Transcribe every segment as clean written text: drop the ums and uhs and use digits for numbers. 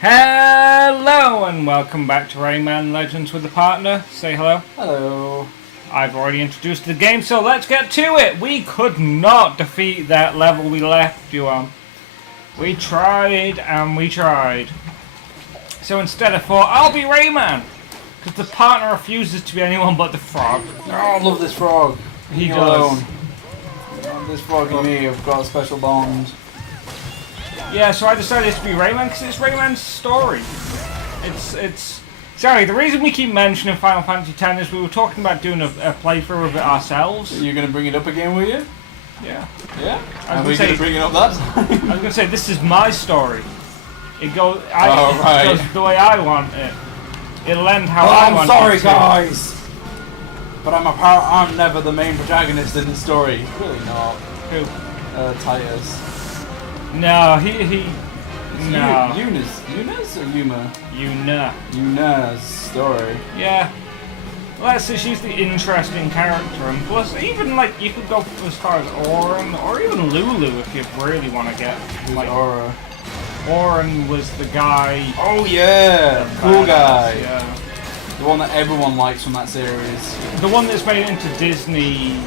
Hello and welcome back to Rayman Legends with a partner. Say hello. Hello. I've already introduced the game, so let's get to it. We could not defeat that level we left you on. We tried and we tried. So instead I thought, I'll be Rayman. Because the partner refuses to be anyone but the frog. Oh, I love this frog. He Leave me does. alone. This frog and me have got a special bond. Yeah, so I decided to be Rayman because it's Rayman's story. It's sorry, the reason we keep mentioning Final Fantasy X is we were talking about doing a playthrough of it ourselves. Are you going to bring it up again, will you? Yeah. Yeah? I Are was we going to bring it up that time? I was going to say, this is my story. It goes, right. it goes the way I want it. It'll end how I want it. I'm sorry, guys! But I'm never the main protagonist in the story. Really not. Who? Titus. No, he no. Yuna's or Yuma? Yuna's story. Yeah. Well, that's just she's the interesting character, and plus, even like you could go as far as Auron or even Lulu if you really want to get like Aura. Auron was the guy. Oh yeah, cool guy. Yeah. The one that everyone likes from that series. The one that's made it into Disney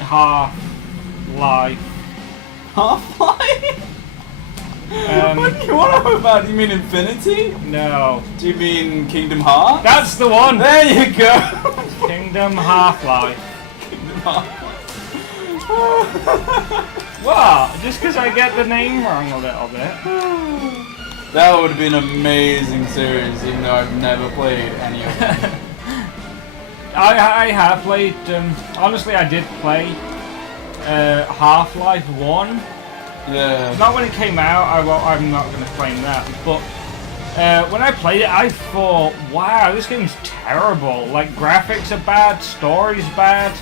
Half-Life. Half-Life? What do you want to know about? Do you mean Infinity? No. Do you mean Kingdom Hearts? That's the one! There you go! Kingdom Half-Life. Kingdom Hearts. What? Just because I get the name wrong a little bit? That would have been an amazing series, even though I've never played any of them. I have played, honestly I did play Half-Life 1. Yeah. Not when it came out, I'm not going to claim that, but when I played it I thought, wow, this game's terrible. Like, graphics are bad, story's bad.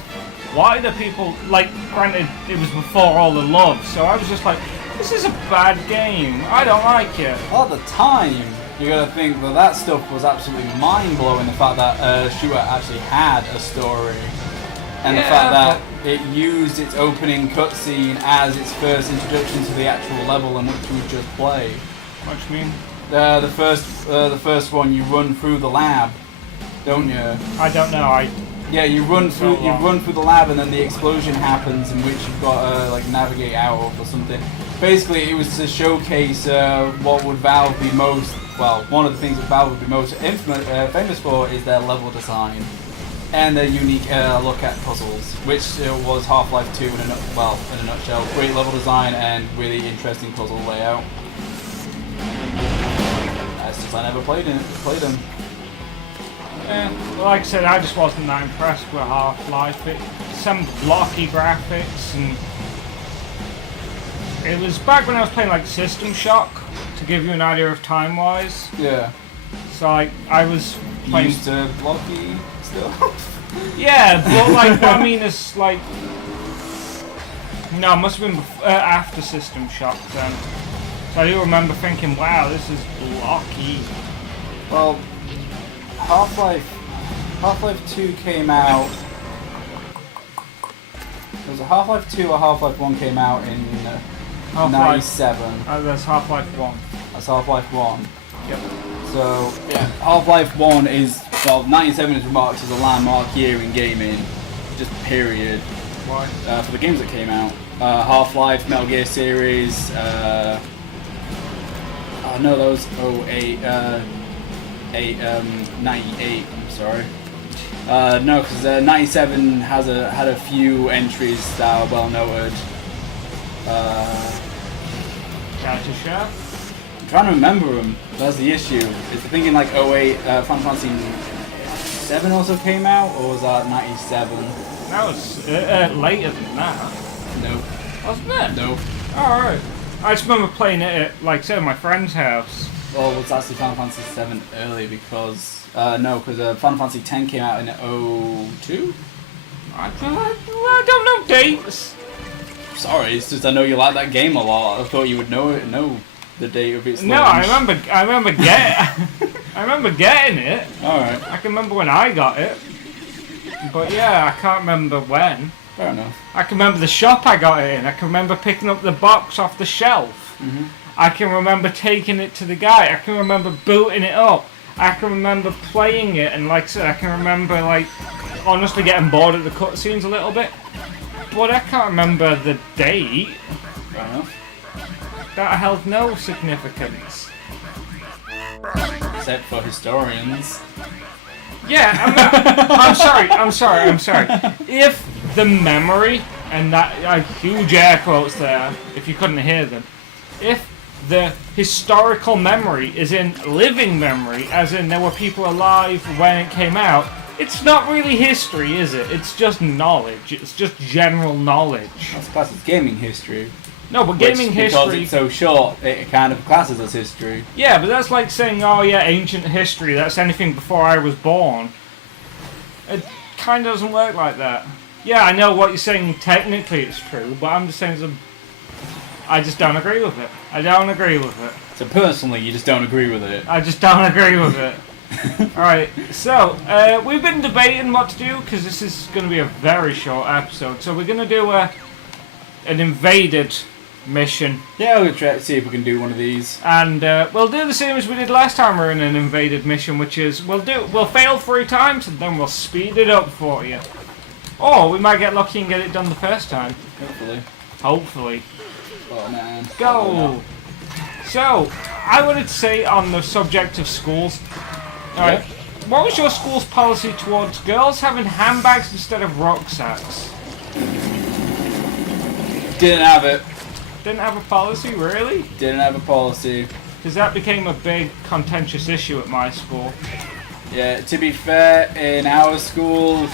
Why do people, like, granted it was before all the love, so I was just like, this is a bad game, I don't like it. At the time, you gotta think that stuff was absolutely mind-blowing, the fact that Shooter actually had a story. And the fact that it used its opening cutscene as its first introduction to the actual level in which you would just play. What do you mean? The first one, you run through the lab, don't you? I don't know. Yeah, you run through the lab, and then the explosion happens, in which you've got to like navigate out of or something. Basically, it was to showcase what would Valve be most. Well, one of the things that Valve would be most famous for is their level design and their unique look at puzzles, which was Half-Life 2 in a nutshell. Great level design and really interesting puzzle layout. Since I never played them. Yeah, well, like I said, I just wasn't that impressed with Half-Life. Some blocky graphics, and it was back when I was playing like System Shock, to give you an idea of time-wise. Yeah. So I was playing. Used to blocky still. Yeah, but like what I mean is like, no, it must have been after System Shock then. So I do remember thinking, wow, this is blocky. Well, Half-Life 2 came out. Was it Half-Life 2 or Half-Life 1 came out in 97? That's Half-Life 1. That's Half-Life 1. Yep. So, yeah, Half-Life 1 is, well, 97 is remarked as a landmark year in gaming. Just period. Why? For the games that came out. Half-Life, Metal Gear series, no, that was 98, I'm sorry. No, because 97 had a few entries that are well noted. Gotcha, Chef. I'm trying to remember them. That's the issue. Is thinking like 08, Final Fantasy 7 also came out, or was that 97? That was later than that. Nope. Wasn't it? Nope. Alright. I just remember playing it at, like, say, my friend's house. Well, it was actually Final Fantasy 7 early because, because Final Fantasy 10 came out in 02? I don't know dates. Sorry, it's just I know you like that game a lot. I thought you would know the date of its launch. No, I remember getting it. Alright. I can remember when I got it. But yeah, I can't remember when. Fair enough. I can remember the shop I got it in. I can remember picking up the box off the shelf. Mm-hmm. I can remember taking it to the guy. I can remember booting it up. I can remember playing it, and like I said, I can remember like honestly getting bored of the cutscenes a little bit. But I can't remember the date. Fair enough. That held no significance. Except for historians. Yeah, I'm sorry. If the memory, and that huge air quotes there, if you couldn't hear them, if the historical memory is in living memory, as in there were people alive when it came out, it's not really history, is it? It's just knowledge. It's just general knowledge. That's classed as gaming history. No, but gaming history... Because it's so short, it kind of classes as history. Yeah, but that's like saying, oh yeah, ancient history, that's anything before I was born. It kind of doesn't work like that. Yeah, I know what you're saying, technically it's true, but I'm just saying I just don't agree with it. I don't agree with it. So personally, you just don't agree with it? I just don't agree with it. Alright, so, we've been debating what to do, because this is going to be a very short episode. So we're going to do an invaded mission. Yeah, we'll try to see if we can do one of these. And we'll do the same as we did last time we were in an invaded mission, which is we'll fail 3 times and then we'll speed it up for you. Or we might get lucky and get it done the first time. Hopefully. Oh man. Go! So, I wanted to say on the subject of schools, alright, what was your school's policy towards girls having handbags instead of rucksacks? Didn't have it. Didn't have a policy, really? Didn't have a policy. Because that became a big contentious issue at my school. Yeah, to be fair, in our school,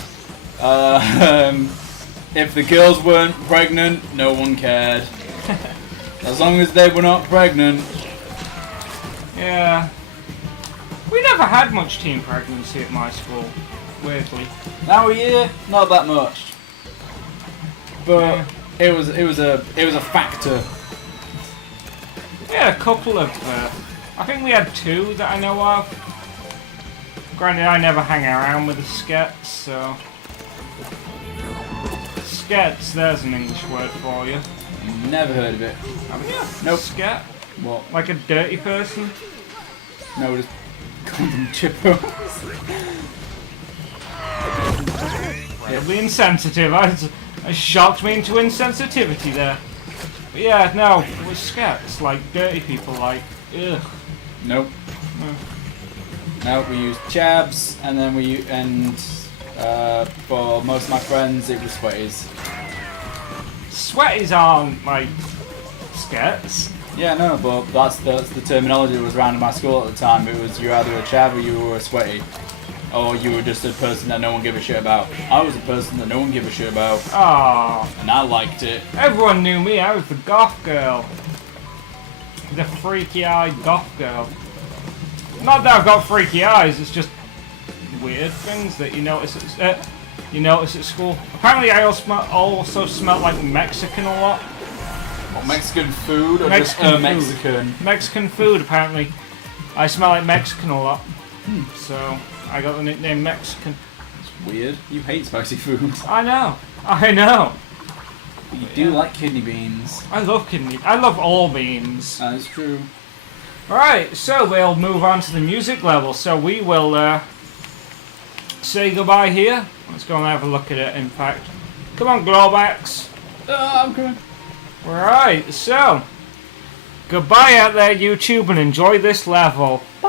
if the girls weren't pregnant, no one cared. As long as they were not pregnant. Yeah. We never had much teen pregnancy at my school, weirdly. Now a year, not that much. But Yeah. it was a factor. We had a couple of, I think we had 2 that I know of. Granted, I never hang around with the skets, so... Skets, there's an English word for you. Never heard of it. Haven't you? Nope. Sket? What? Like a dirty person? No, just called them chippos. Really insensitive. I shocked me into insensitivity there. But yeah, no, it was skets, like dirty people, like, ugh. Nope. No, we used chabs, and then for most of my friends, it was sweaties. Sweaties aren't, like, skets. Yeah, no, but that's the terminology that was around in my school at the time. It was you're either a chav or you were a sweaty. Or you were just a person that no one gave a shit about. I was a person that no one gave a shit about. Oh. And I liked it. Everyone knew me, I was the goth girl. The freaky-eyed goth girl. Not that I've got freaky eyes, it's just weird things that you notice at school. Apparently I also smell like Mexican a lot. What, Mexican food or Mexican just Mexican? Mexican food, apparently. I smell like Mexican a lot. So, I got the nickname Mexican. It's weird. You hate spicy food. I know. You do like kidney beans. I love all beans. That is true. Right, so we'll move on to the music level. So we will say goodbye here. Let's go and have a look at it, in fact. Come on, Glowbacks. I'm coming. Right, so goodbye out there, YouTube, and enjoy this level. Bye.